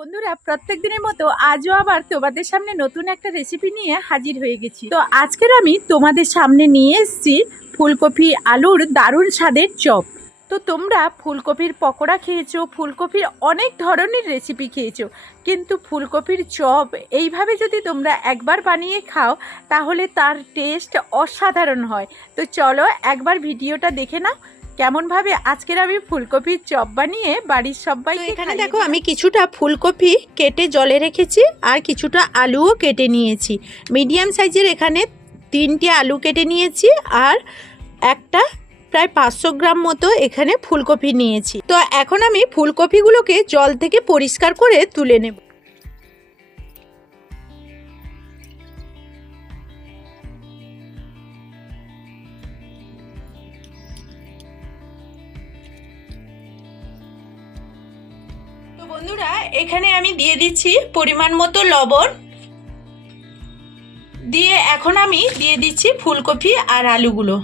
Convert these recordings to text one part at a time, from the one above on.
বন্ধুরা প্রত্যেক দিনের মতো আজও আবার তোমাদের সামনে নতুন একটা রেসিপি নিয়ে হাজির হয়ে গেছি। তো আজকের আমি তোমাদের সামনে নিয়ে এসেছি ফুলকপি আলুর দারুণ স্বাদের চপ। তো তোমরা ফুলকপির পকোড়া খেয়েছো, ফুলকপির অনেক ধরনের রেসিপি খেয়েছো, কিন্তু ফুলকপির চপ এইভাবে যদি তোমরা একবার বানিয়ে খাও, তাহলে তার টেস্ট অসাধারণ হয়। তো চলো একবার ভিডিওটা দেখে নাও। কেমনভাবে আজকের আমি ফুলকপির চপ বানিয়ে বাড়ির সবাই এখানে দেখো আমি কিছুটা ফুলকপি কেটে জলে রেখেছি আর কিছুটা আলুও কেটে নিয়েছি। মিডিয়াম সাইজের এখানে তিনটে আলু কেটে নিয়েছি আর একটা প্রায় পাঁচশো গ্রাম মতো এখানে ফুলকপি নিয়েছি। তো এখন আমি ফুলকপিগুলোকে জল থেকে পরিষ্কার করে তুলে নেব। বন্ধুরা, এখানে আমি দিয়ে দিচ্ছি পরিমাণ মতো লবণ। দিয়ে এখন আমি দিয়ে দিচ্ছি ফুলকপি আর আলুগুলো।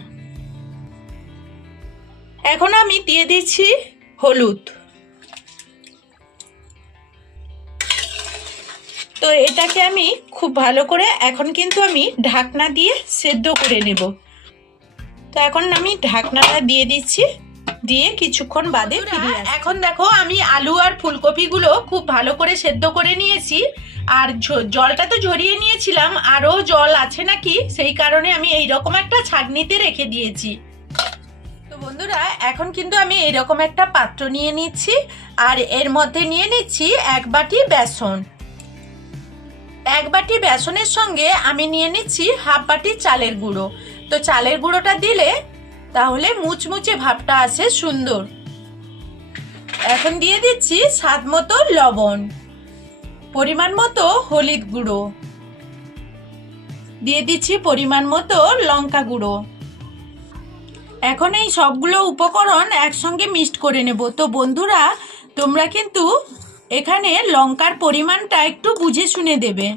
এখন আমি দিয়ে দিচ্ছি হলুদ। তো এটাকে আমি খুব ভালো করে এখন কিন্তু আমি ঢাকনা দিয়ে সেদ্ধ করে নেব। তো এখন আমি ঢাকনাটা দিয়ে দিচ্ছি। দিয়ে কিছুক্ষণ বাদে ফিরে। এখন দেখো আমি আলু আর ফুলকপিগুলো খুব ভালো করে সেদ্ধ করে নিয়েছি। আর জলটা তো ঝরিয়ে নিয়েছিলাম আরও জল আছে নাকি? সেই কারণে আমি এই রকম একটা ছাঁকনিতে রেখে দিয়েছি। তো বন্ধুরা এখন কিন্তু আমি এরকম একটা পাত্র নিয়ে নিচ্ছি আর এর মধ্যে নিয়ে নিচ্ছি এক বাটি বেসন। এক বাটি বেসনের সঙ্গে আমি নিয়ে নিচ্ছি হাফ বাটি চালের গুঁড়ো। তো চালের গুঁড়োটা দিলে তাহলে মুচমুচে ভাবটা আসে সুন্দর। এখন দিয়ে দিচ্ছি স্বাদ মতো লবণ, পরিমাণ মতো হলুদ গুঁড়ো। দিয়ে দিচ্ছি পরিমাণ মতো লঙ্কা গুঁড়ো। এখন এই সবগুলো উপকরণ একসঙ্গে মিক্সড করে নেব। তো বন্ধুরা, তোমরা কিন্তু এখানে লঙ্কার পরিমাণটা একটু বুঝে শুনে দেবে।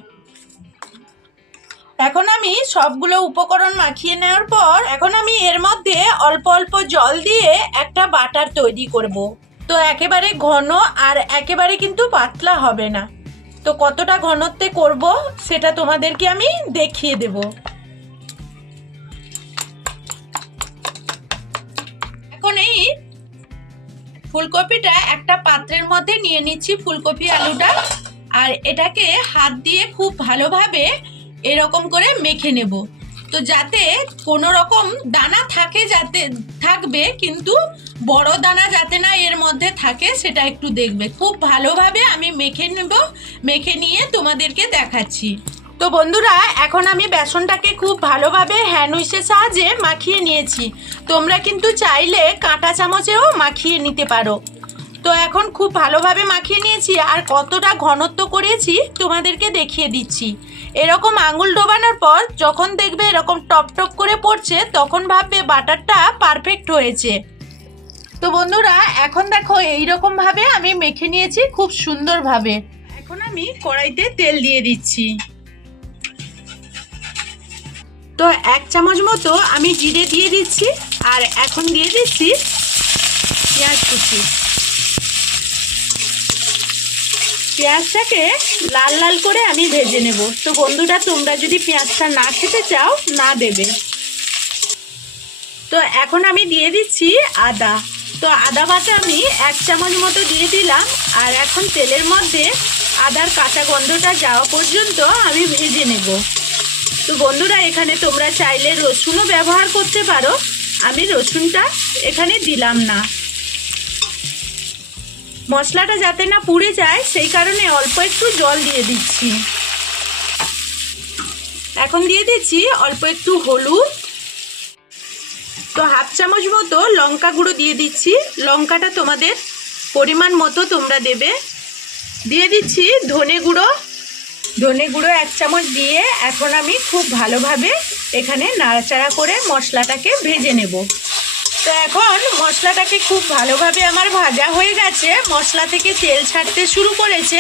এখন আমি সবগুলো উপকরণ মাখিয়ে নেওয়ার পর এখন আমি এর মধ্যে অল্প অল্প জল দিয়ে একটা বাটার তৈরি করব। তো একেবারে ঘন আর একেবারে কিন্তু পাতলা হবে না। তো কতটা ঘনত্বে করব সেটা তোমাদেরকে আমি দেখিয়ে দেবো। এখন এই ফুলকপিটা একটা পাত্রের মধ্যে নিয়ে নিচ্ছি ফুলকপি আলুটা। আর এটাকে হাত দিয়ে খুব ভালোভাবে এরকম করে মেখে নেব। তো যাতে কোনো রকম দানা থাকে যাতে, থাকবে, কিন্তু বড় দানা যাতে না এর মধ্যে থাকে, সেটা একটু দেখবে। খুব ভালোভাবে আমি মেখে নেব, মেখে নিয়ে তোমাদেরকে দেখাচ্ছি। তো বন্ধুরা, এখন আমি বেসনটাকে খুব ভালোভাবে হ্যান্ড উইসের সাহায্যে মাখিয়ে নিয়েছি। তোমরা কিন্তু চাইলে কাঁটা চামচেও মাখিয়ে নিতে পারো। তো এখন খুব ভালোভাবে মাখিয়ে নিয়েছি আর কতটা ঘনত্ব করেছি তোমাদেরকে দেখিয়ে দিচ্ছি। এরকম আঙুল ডোবানোর পর যখন দেখবে এরকম টপ টপ করে পড়ছে, তখন ভাববে বাটারটা পারফেক্ট হয়েছে। তো বন্ধুরা, এখন দেখো এইরকম ভাবে আমি মেখে নিয়েছি খুব সুন্দরভাবে। এখন আমি কড়াইতে তেল দিয়ে দিচ্ছি। তো এক চামচ মতো আমি জিরে দিয়ে দিচ্ছি আর এখন দিয়ে দিচ্ছি পেঁয়াজ কুচি। পেঁয়াজটাকে লাল লাল করে আমি ভেজে নেব। তো বন্ধুরা, তোমরা যদি পেঁয়াজটা না খেতে চাও, না দেবে। তো এখন আমি দিয়ে দিচ্ছি আদা। তো আদা বাটা আমি এক চামচ মতো দিয়ে দিলাম। আর এখন তেলের মধ্যে আদার কাঁচা গন্ধটা যাওয়া পর্যন্ত আমি ভেজে নেব। তো বন্ধুরা, এখানে তোমরা চাইলে রসুনও ব্যবহার করতে পারো। আমি রসুনটা এখানে দিলাম না। মশলাটা যাতে না পুড়ে যায়, সেই কারণে অল্প একটু জল দিয়ে দিচ্ছি। এখন দিয়ে দিচ্ছি অল্প একটু হলুদ। তো হাফ চামচ মতো লঙ্কা গুঁড়ো দিয়ে দিচ্ছি। লঙ্কাটা তোমাদের পরিমাণ মতো তোমরা দেবে। দিয়ে দিচ্ছি ধনে গুঁড়ো। ধনে গুঁড়ো এক চামচ দিয়ে এখন আমি খুব ভালোভাবে এখানে নাড়াচাড়া করে মশলাটাকে ভেজে নেব। তো এখন মশলাটাকে খুব ভালোভাবে আমার ভাজা হয়ে গেছে। মশলা থেকে তেল ছাড়তে শুরু করেছে।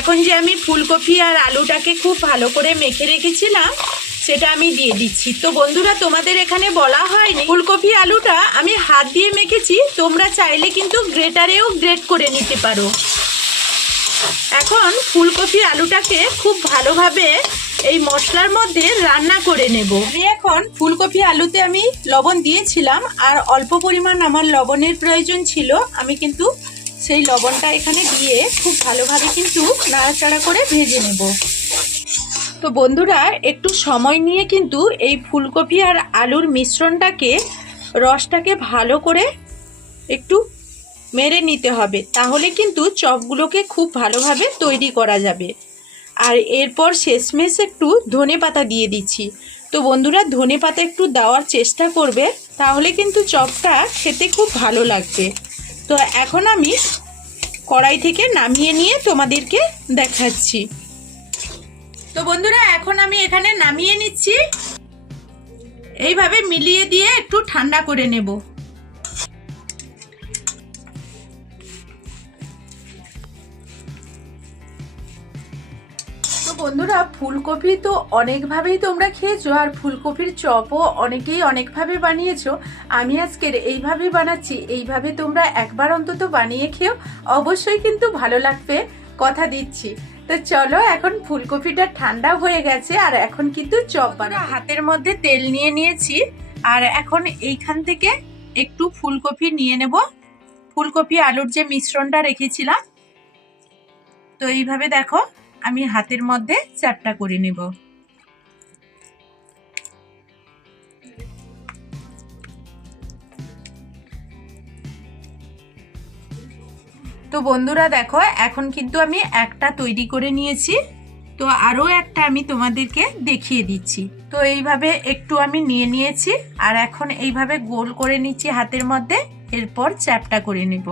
এখন যে আমি ফুলকপি আর আলুটাকে খুব ভালো করে মেখে রেখেছিলাম, সেটা আমি দিয়ে দিচ্ছি। তো বন্ধুরা, তোমাদের এখানে বলা হয়নি, ফুলকপি আলুটা আমি হাত দিয়ে মেখেছি। তোমরা চাইলে কিন্তু গ্রেটারেও গ্রেট করে নিতে পারো। এখন ফুলকপি আলুটাকে খুব ভালোভাবে এই মশলার মধ্যে রান্না করে নেব। আমি এখন ফুলকপি আলুতে আমি লবণ দিয়েছিলাম, আর অল্প পরিমাণ আমার লবণের প্রয়োজন ছিল। আমি কিন্তু সেই লবণটা এখানে দিয়ে খুব ভালোভাবে কিন্তু নাড়াচাড়া করে ভেজে নেব। তো বন্ধুরা, একটু সময় নিয়ে কিন্তু এই ফুলকপি আর আলুর মিশ্রণটাকে, রসটাকে ভালো করে একটু মেরে নিতে হবে। তাহলে কিন্তু চপগুলোকে খুব ভালোভাবে তৈরি করা যাবে। আর এরপর শেষমেশ একটু ধনে পাতা দিয়ে দিচ্ছি। তো বন্ধুরা, ধনে পাতা একটু দেওয়ার চেষ্টা করবে, তাহলে কিন্তু চপটা খেতে খুব ভালো লাগবে। তো এখন আমি কড়াই থেকে নামিয়ে নিয়ে তোমাদেরকে দেখাচ্ছি। তো বন্ধুরা, এখন আমি এখানে নামিয়ে নিচ্ছি। এইভাবে মিলিয়ে দিয়ে একটু ঠান্ডা করে নেব। বন্ধুরা ফুলকপি তো অনেকভাবেই তোমরা খেয়েছো আর ফুলকপির চপও অনেকেই অনেকভাবে বানিয়েছো। আমি আজকের এইভাবে বানাচ্ছি এইভাবে তোমরা একবার অন্তত বানিয়ে খেও অবশ্যই কিন্তু ভালো লাগবে কথা দিচ্ছি। তো চলো এখন ফুলকপিটা ঠান্ডা হয়ে গেছে আর এখন কিন্তু চপ বানাবো। হাতের মধ্যে তেল নিয়ে নিয়েছি আর এখন এইখান থেকে একটু ফুলকপি নিয়ে নেব। ফুলকপি আলুর যে মিশ্রণটা রেখেছিলাম তো এইভাবে দেখো আমি হাতের মধ্যে চ্যাপটা করে নেব। তো বন্ধুরা দেখো, এখন কিন্তু আমি একটা তৈরি করে নিয়েছি। তো আরও একটা আমি তোমাদেরকে দেখিয়ে দিচ্ছি। তো এইভাবে একটু আমি নিয়ে নিয়েছি, আর এখন এইভাবে গোল করে নিচ্ছি হাতের মধ্যে, এরপর চ্যাপটা করে নেব।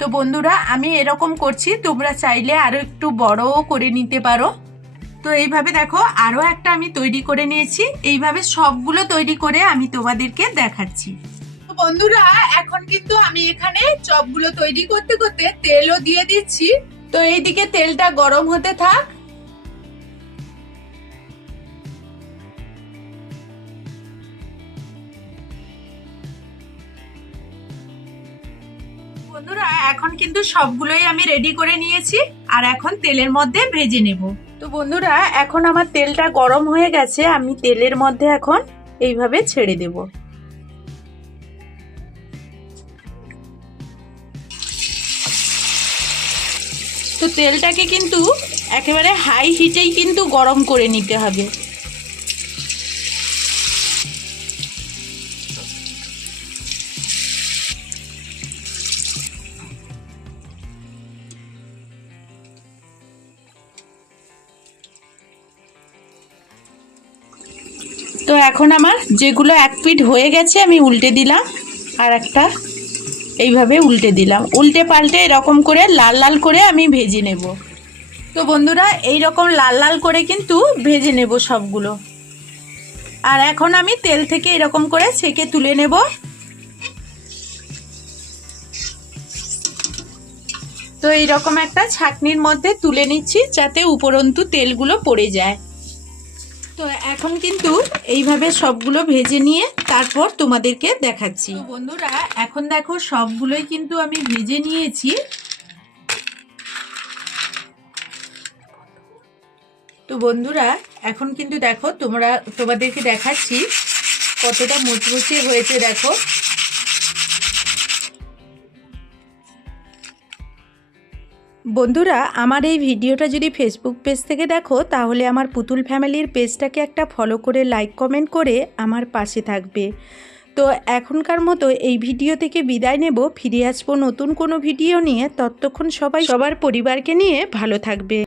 তো বন্ধুরা, আমি এরকম করছি, তোমরা চাইলে আরও একটু বড়ও করে নিতে পারো। তো এইভাবে দেখো আরও একটা আমি তৈরি করে নিয়েছি। এইভাবে সবগুলো তৈরি করে আমি তোমাদেরকে দেখাচ্ছি। তো বন্ধুরা, এখন কিন্তু আমি এখানে চপগুলো তৈরি করতে করতে তেলও দিয়ে দিচ্ছি। তো এইদিকে তেলটা গরম হতে থাক। বন্ধুরা এখন কিন্তু সবগুলোই আমি রেডি করে নিয়েছি, আর এখন তেলের মধ্যে ভেজে নেব। তো বন্ধুরা, এখন আমার তেলটা গরম হয়ে গেছে, আমি তেলের মধ্যে এখন এইভাবে ছেড়ে দেব। তো তেলটাকে কিন্তু একেবারে হাই হিটেই কিন্তু গরম করে নিতে হবে। এখন আমার যেগুলো এক পিঠ হয়ে গেছে আমি উল্টে দিলাম, আর একটা এইভাবে উল্টে দিলাম। উল্টে পাল্টে এরকম করে লাল লাল করে আমি ভেজে নেব। তো বন্ধুরা এই রকম লাল লাল করে কিন্তু ভেজে নেব সবগুলো। আর এখন আমি তেল থেকে এরকম করে ছেঁকে তুলে নেব। তো এইরকম একটা ছাকনির মধ্যে তুলে নিচ্ছি যাতে উপরন্তু তেলগুলো পড়ে যায়। এখন কিন্তু এইভাবে সবগুলো ভেজে নিয়ে তারপর তোমাদেরকে দেখাচ্ছি। বন্ধুরা, এখন দেখো সবগুলোই কিন্তু আমি ভেজে নিয়েছি। তো বন্ধুরা, এখন কিন্তু দেখো তোমরা, তোমাদেরকে দেখাচ্ছি কতটা মুচমুচে হয়েছে দেখো। বন্ধুরা, আমার এই ভিডিওটা যদি ফেসবুক পেজ থেকে দেখো, তাহলে আমার পুতুল ফ্যামিলির পেজটাকে একটা ফলো করে লাইক কমেন্ট করে আমার পাশে থাকবে। তো এখনকার মতো এই ভিডিও থেকে বিদায় নেব। ফিরে আসব নতুন কোনো ভিডিও নিয়ে। ততক্ষণ সবাই, সবার পরিবারকে নিয়ে ভালো থাকবে।